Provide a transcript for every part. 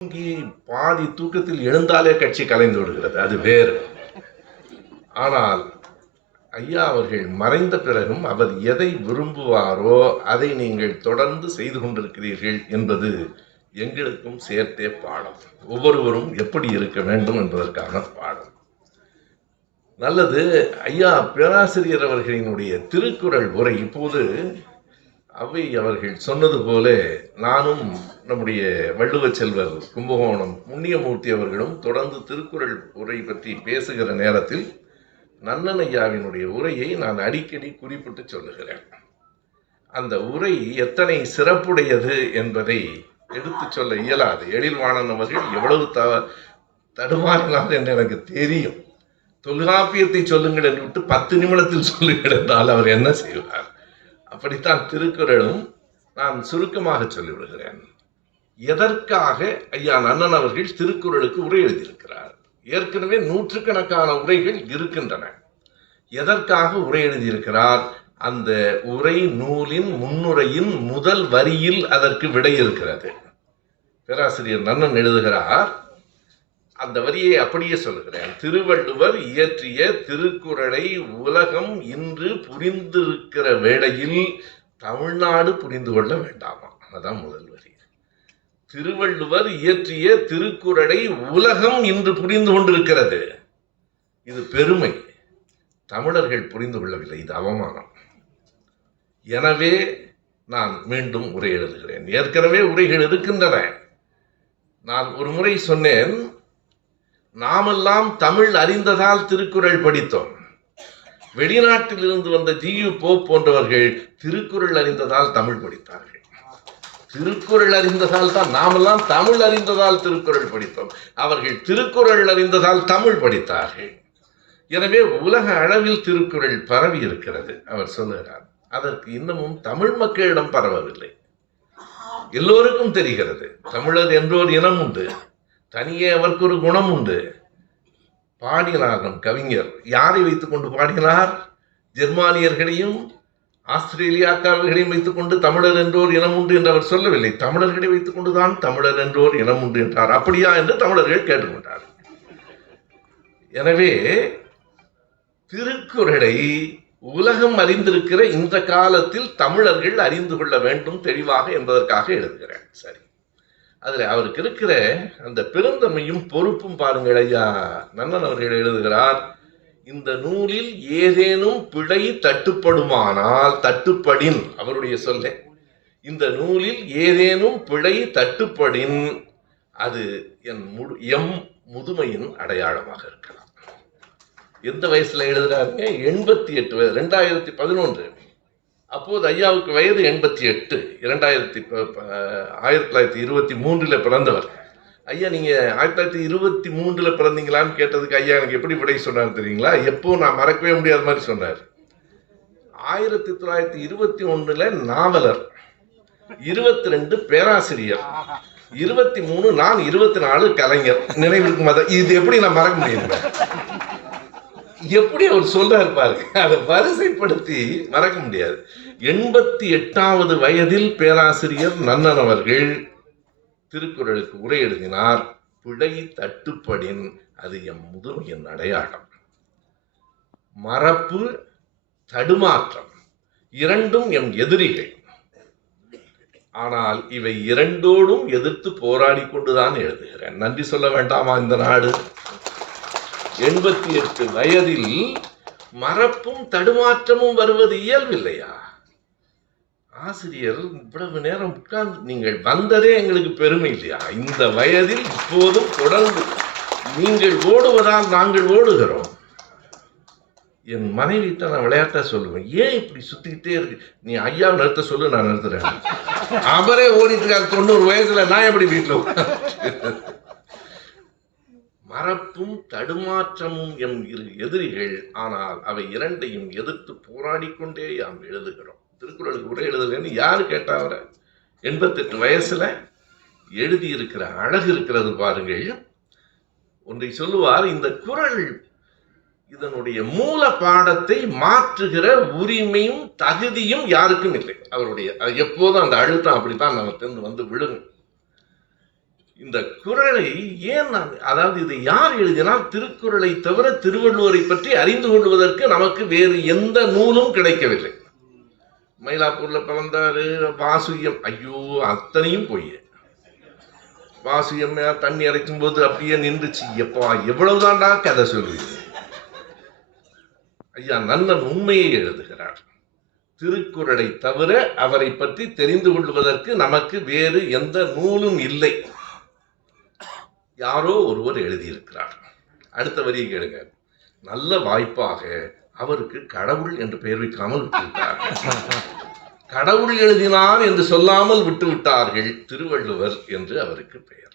தூங்கி பாதி தூக்கத்தில் எழுந்தாலே கட்சி கலைந்து விடுகிறது, அது வேறு. ஆனால் ஐயா அவர்கள் மறைந்த பிறகும் அவர் எதை விரும்புவாரோ அதை நீங்கள் தொடர்ந்து செய்து கொண்டிருக்கிறீர்கள் என்பது எங்களுக்கும் சேர்த்தே பாடம். ஒவ்வொருவரும் எப்படி இருக்க வேண்டும் என்பதற்கான பாடம். நல்லது. ஐயா பேராசிரியர் அவர்களினுடைய திருக்குறள் உரை இப்போது அவை அவர்கள் சொன்னது போல நானும் நம்முடைய வள்ளுவ செல்வர் கும்பகோணம் முன்னியமூர்த்தி அவர்களும் தொடர்ந்து திருக்குறள் உரை பற்றி பேசுகிற நேரத்தில் நன்னன் ஐயாவினுடைய உரையை நான் அடிக்கடி குறிப்பிட்டு சொல்லுகிறேன். அந்த உரை எத்தனை சிறப்புடையது என்பதை எடுத்து சொல்ல இயலாது. எழில்வாணன் அவர்கள் எவ்வளவு தடுமாறினார் என்று எனக்கு தெரியும். தொல்காப்பியத்தை சொல்லுங்கள் என்று விட்டு 10 நிமிடத்தில் சொல்லுங்கள் என்றால் அவர் என்ன செய்வார்? அப்படித்தான் திருக்குறளும். நான் சுருக்கமாக சொல்லிவிடுகிறேன். எதற்காக ஐயா நன்னன் அவர்கள் திருக்குறளுக்கு உரை எழுதியிருக்கிறார்? ஏற்கனவே நூற்றுக்கணக்கான உரைகள் இருக்கின்றன. எதற்காக உரை எழுதியிருக்கிறார்? அந்த உரை நூலின் முன்னுரையின் முதல் வரியில் அதற்கு விடை இருக்கிறது. பேராசிரியர் நன்னன் எழுதுகிறார், அந்த வரியை அப்படியே சொல்லுகிறேன். திருவள்ளுவர் இயற்றிய திருக்குறளை உலகம் இன்று புரிந்திருக்கிற வேளையில் தமிழ்நாடு புரிந்து கொள்ள வேண்டாமா? அதான் முதல் வரி. திருவள்ளுவர் இயற்றிய திருக்குறளை உலகம் இன்று புரிந்து கொண்டிருக்கிறது. இது பெருமை. தமிழர்கள் புரிந்து கொள்ளவில்லை, இது அவமானம். எனவே நான் மீண்டும் உரை எழுதுகிறேன். ஏற்கனவே உரைகள் இருக்கின்றன. நான் ஒரு முறை சொன்னேன், நாமெல்லாம் தமிழ் அறிந்ததால் திருக்குறள் படித்தோம். வெளிநாட்டில் இருந்து வந்த ஜியு போப் போன்றவர்கள் திருக்குறள் அறிந்ததால் தமிழ் படித்தார்கள். திருக்குறள் அறிந்ததால் தான் நாமெல்லாம் தமிழ் அறிந்ததால் திருக்குறள் படித்தோம். அவர்கள் திருக்குறள் அறிந்ததால் தமிழ் படித்தார்கள். எனவே உலக அளவில் திருக்குறள் பரவி இருக்கிறது. அவர் சொல்லுகிறார், அதற்கு இன்னமும் தமிழ் மக்களிடம் பரவவில்லை. எல்லோருக்கும் தெரிகிறது, தமிழர் என்றோர் இனம் உண்டு, தனியே அவருக்கு ஒரு குணம் உண்டு. பாடினார் நம் கவிஞர். யாரை வைத்துக் கொண்டு பாடினார்? ஜெர்மானியர்களையும் ஆஸ்திரேலியாக்காரர்களையும் வைத்துக் கொண்டு தமிழர் என்றோர் இனம் உண்டு என்று அவர் சொல்லவில்லை. தமிழர்களை வைத்துக் கொண்டுதான் தமிழர் என்றோர் இனம் உண்டு என்றார். அப்படியா என்று தமிழர்கள் கேட்டுக்கொண்டார். எனவே திருக்குறளை உலகம் அறிந்திருக்கிற இந்த காலத்தில் தமிழர்கள் அறிந்து கொள்ள வேண்டும் தெளிவாக என்பதற்காக எழுதுகிறேன். சரி, அதில் அவருக்கு இருக்கிற அந்த பெருந்தன்மையும் பொறுப்பும் பாருங்கள். ஐயா நன்னன் அவர்கள் எழுதுகிறார், இந்த நூலில் ஏதேனும் பிழை தட்டுப்படுமானால், தட்டுப்படின் அவருடைய சொல்ல, இந்த நூலில் ஏதேனும் பிழை தட்டுப்படின் அது எம் முதுமையின் அடையாளமாக இருக்கலாம். எந்த வயசுல எழுதுறாருங்க? 88 வயது, 2011. அப்போது ஐயாவுக்கு வயது 88. 1923 பிறந்தவர். ஐயா, நீங்க 1923 பிறந்தீங்களான்னு கேட்டதுக்கு ஐயா எனக்கு எப்படி விடை சொன்னார் தெரியுங்களா? எப்போ நான் மறக்கவே முடியாத மாதிரி சொன்னார். 1921 நாவலர், 22 பேராசிரியர், 23 நான், 24 கலைஞர். நினைவிருக்கும். இது எப்படி நான் மறக்க முடியும்? எப்படி அவர் சொல்றாரு பாருங்க. அதை வரிசைப்படுத்தி மறக்க முடியாது. 88வது வயதில் பேராசிரியர் நன்னன் அவர்கள் திருக்குறளுக்கு உரை எழுதினார். பிழை தட்டுப்படின் அது எம் முதுமையின் அடையாளம். மறப்பு, தடுமாற்றம் இரண்டும் எம் எதிரிகள். ஆனால் இவை இரண்டோடும் எதிர்த்து போராடி கொண்டுதான் எழுதுகிறேன். நன்றி சொல்ல வேண்டாமா இந்த நாடு? 88 வயதில் மறப்பும் தடுமாற்றமும் வருவது இயல்பில்லையா? ஆசிரியர் இவ்வளவு நேரம் உட்கார்ந்து நீங்கள் வந்ததே எங்களுக்கு பெருமை இல்லையா? இந்த வயதில் இப்போதும் தொடர்ந்து நீங்கள் ஓடுவதால் நாங்கள் ஓடுகிறோம். என் மனைவிட்ட நான் விளையாட்டா சொல்லுவேன், ஏன் இப்படி சுத்திக்கிட்டே இருக்கு? நீ ஐயா நிறுத்த சொல்லு, நான் நிறுத்துறேன். அவரே ஓடிட்டு இருக்காரு 90 வயசுல, நான் எப்படி வீட்டில்? மறப்பும் தடுமாற்றமும் எம் எதிரிகள். ஆனால் அவை இரண்டையும் எதிர்த்து போராடி கொண்டே யாம் எழுதுகிறோம். திருக்குறளுக்கு உரை எழுதுகிறேன்னு யாரு கேட்டா? அவரை 88 வயசுல எழுதியிருக்கிற அழகு இருக்கிறது பாருங்கள். ஒன்றை சொல்லுவார், இந்த குறள் இதனுடைய மூல பாடத்தை மாற்றுகிற உரிமையும் தகுதியும் யாருக்கும் இல்லை. அவருடைய எப்போதும் அந்த அழுத்தம் அப்படித்தான் நம்ம வந்து விழுங்க. இந்த குறளை ஏன் அதாவது இதை யார் எழுதினால் திருக்குறளை தவிர திருவள்ளுவரை பற்றி அறிந்து கொள்வதற்கு நமக்கு வேறு எந்த நூலும் கிடைக்கவில்லை. மயிலாப்பூர்ல பிறந்தாரு, வாசுயம், ஐயோ அத்தனையும் பொய். வாசுயம் தண்ணி அரைக்கும் போது அப்படியே நின்றுச்சு, எப்பா எவ்வளவுதான்டா கதை சொல்லுது. ஐயா நன்னன் உண்மையை எழுதுகிறார். திருக்குறளை தவிர அவரை பற்றி தெரிந்து கொள்வதற்கு நமக்கு வேறு எந்த நூலும் இல்லை. யாரோ ஒருவர் எழுதியிருக்கிறார். அடுத்த வரியை கேளுங்க. நல்ல வாய்ப்பாக அவருக்கு கடவுள் என்று பெயர் வைக்காமல் விட்டுவிட்டார். கடவுள் எழுதினார் என்று சொல்லாமல் விட்டுவிட்டார்கள். திருவள்ளுவர் என்று அவருக்கு பெயர்.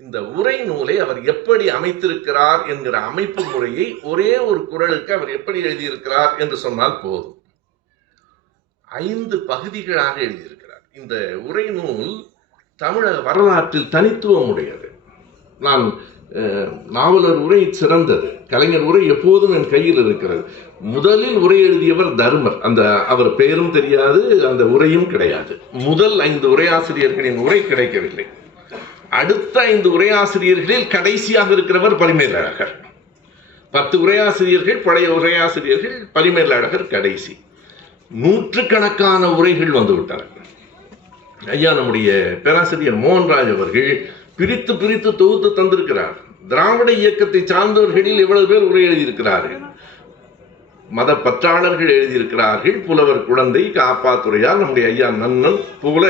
இந்த உரை நூலை அவர் எப்படி அமைத்திருக்கிறார் என்கிற அமைப்பு முறையை ஒரே ஒரு குறளுக்கு அவர் எப்படி எழுதியிருக்கிறார் என்று சொன்னால் போதும். 5 பகுதிகளாக எழுதியிருக்கிறார். இந்த உரை நூல் தமிழக வரலாற்றில் தனித்துவம் உடையது. நான் நாவலர் உரை சிறந்தது, கலைஞர் உரை எப்போதும் என் கையில் இருக்கிறது. முதலில் உரை எழுதியவர் தருமர். அவர் பெயரும் தெரியாது, அந்த உரையும் கிடையாது. முதல் 5 உரையாசிரியர்களின் உரை கிடைக்கவில்லை. அடுத்த 5 உரையாசிரியர்களில் கடைசியாக இருக்கிறவர் பரிமேலழகர். 10 உரையாசிரியர்கள் பழைய உரையாசிரியர்கள், பரிமேலழகர் கடைசி. நூற்றுக்கணக்கான உரைகள் வந்துவிட்டன. ஐயா நம்முடைய பேராசிரியர் மோகன்ராஜ் அவர்கள் பிரித்து பிரித்து தொகுத்து தந்திருக்கிறார். திராவிட இயக்கத்தை சார்ந்தவர்களில் எவ்வளவு பேர் உரை எழுதியிருக்கிறார்கள். மத பற்றாளர்கள் எழுதியிருக்கிறார்கள். புலவர் குழந்தை, காப்பாத்துறையார், நம்முடைய ஐயா நன்னன் போல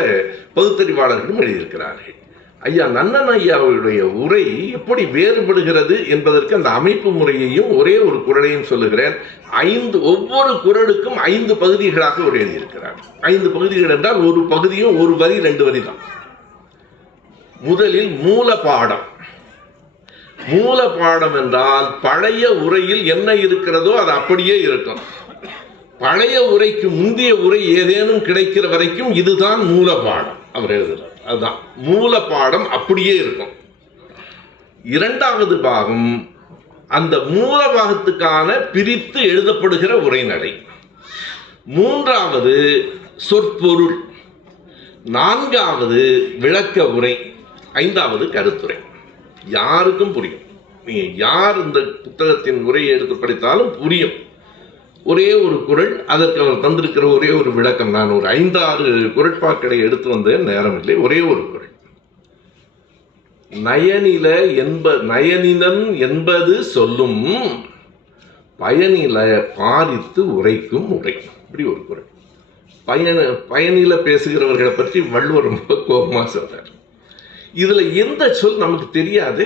பகுத்தறிவாளர்களும் எழுதியிருக்கிறார்கள். ஐயா நன்னன் ஐயாவுடைய உரை எப்படி வேறுபடுகிறது என்பதற்கு அந்த அமைப்பு முறையையும் ஒரே ஒரு குறளையும் சொல்லுகிறேன். ஒவ்வொரு குறளுக்கும் 5 பகுதிகளாக உரை எழுதியிருக்கிறார். 5 பகுதிகள் என்றால் ஒரு பகுதியும் ஒரு வரி 2 வரி தான். முதலில் மூல பாடம். மூல பாடம் என்றால் பழைய உரையில் என்ன இருக்கிறதோ அது அப்படியே இருக்கும். பழைய உரைக்கு முந்தைய உரை ஏதேனும் கிடைக்கிற வரைக்கும் இதுதான் மூல பாடம் அவர் எழுதுறார். அதுதான் மூல பாடம், அப்படியே இருக்கும். 2வது பாகம் அந்த மூல பாகத்துக்கான பிரித்து எழுதப்படுகிற உரைநடை. 3வது சொற்பொருள். 4வது விளக்க உரை. 5வது கருத்துரை. யாருக்கும் புரியும். நீங்க யார் இந்த புத்தகத்தின் உரையை எடுத்து படித்தாலும் புரியும். ஒரே ஒரு குறள், அதற்கு அவர் தந்திருக்கிற ஒரே ஒரு விளக்கம். நான் ஒரு 5-6 குறட்பாக்களை எடுத்து வந்தேன், நேரம் இல்லை. ஒரே ஒரு குறள். நயனிலன் என்பது சொல்லும், பயனில பாரித்து உரைக்கும் உரை. இப்படி ஒரு குறள். பயனில பேசுகிறவர்களை பற்றி வள்ளுவர் ரொம்ப கோபமா சொல்றார். இதுல எந்த சொல் நமக்கு தெரியாது.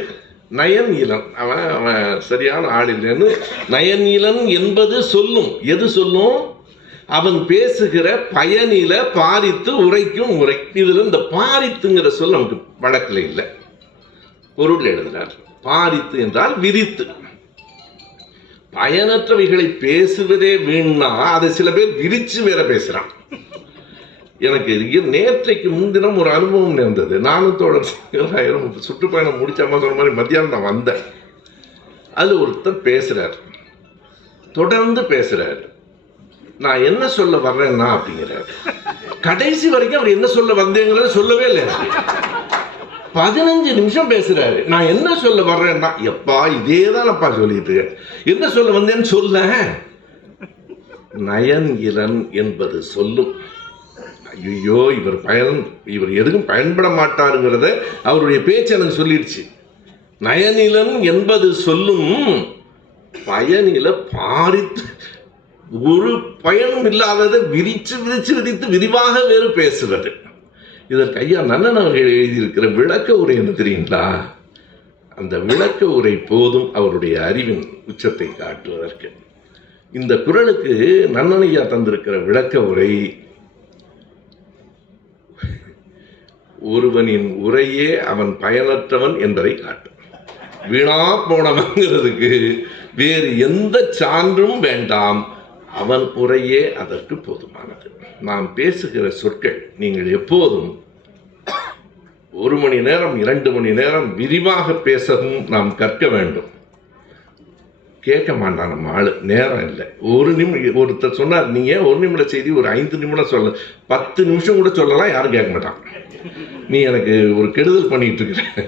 நயன் இளன், அவன் சரியான ஆள் இல்லைன்னு நயன் என்பது சொல்லும். எது சொல்லும்? அவன் பேசுகிற பயனில பாரித்து உரைக்கும் உரை. இதுல இந்த பாரித்துங்கிற சொல் நமக்கு வழக்கில் இல்லை. பொருள் எழுதுகிறார். பாரித்து என்றால் விரித்து. பயனற்றவைகளை பேசுவதே வீணா அதை சில பேர் விரிச்சு வேற பேசுறான். எனக்கு நேற்றைக்கு முன்தினம் ஒரு அனுபவம் நேர்ந்தது. நானும் தோழர் சுற்றுப்பயணம் முடிச்சாம சொன்ன மாதிரி மத்தியானம் நான் வந்தேன். அது ஒருத்தர் பேசுறார், தொடர்ந்து பேசுறாரு. நான் என்ன சொல்ல வர்றேன்னா அப்படிங்கிறார். கடைசி வரைக்கும் அவர் என்ன சொல்ல வந்தேங்கிறத சொல்லவே இல்லை. 15 நிமிஷம் பேசுறாரு. நான் என்ன சொல்ல வர்றேன்னா, எப்பா இதே தானப்பா சொல்லிட்டு என்ன சொல்ல வந்தேன்னு சொல்ல. நயன் இளன் என்பது சொல்லும். ஐயோ இவர் எதுக்கும் பயன்பட மாட்டாருங்கிறத அவருடைய பேச்சு எனக்கு சொல்லிடுச்சு. நயனிலன் என்பது சொல்லும், பயனில பாரித்து ஒரு பயனும் இல்லாததை விரித்து விரிவாக வேறு பேசுவது. இதற்கு ஐயா நன்னன் அவர்கள் எழுதியிருக்கிற விளக்க உரை என்ன தெரியுங்களா? அந்த விளக்க உரை போதும் அவருடைய அறிவின் உச்சத்தை காட்டுவதற்கு. இந்த குறளுக்கு நன்னன் ஐயா தந்திருக்கிற விளக்க உரை, ஒருவனின் உரையே அவன் பயனற்றவன் என்பதை காட்டும். வீணா போனவங்கிறதுக்கு வேறு எந்த சான்றும் வேண்டாம். அவன் உரையே அதற்கு போதுமானது. நாம் பேசுகிற சொற்கள் நீங்கள் எப்போதும் 1 மணி நேரம் 2 மணி நேரம் விரிவாக பேசவும் நாம் கற்க வேண்டும். கேட்க மாட்டான் நம்ம ஆள். நேரம் இல்லை. ஒருத்தர் சொன்னார், நீங்கள் 1 நிமிட செய்தி ஒரு 5 நிமிடம் சொல்ல, 10 நிமிஷம் கூட சொல்லலாம், யாரும் கேட்க மாட்டான். நீ எனக்கு ஒரு கெடுதல் பண்ணிட்டு இருக்கிற.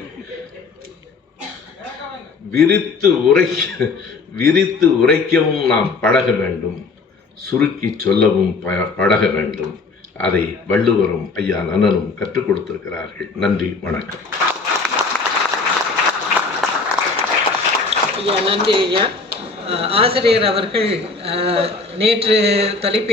விரித்து உரைக்கவும் நாம் பழக வேண்டும், சுருக்கி சொல்லவும் பழக வேண்டும். அதை வள்ளுவரும் ஐயா நன்னனும் கற்றுக் கொடுத்திருக்கிறார்கள். நன்றி, வணக்கம். ஐயா நன்றி ஐயா. ஆசிரியர் அவர்கள் நேற்று தொலைபேசி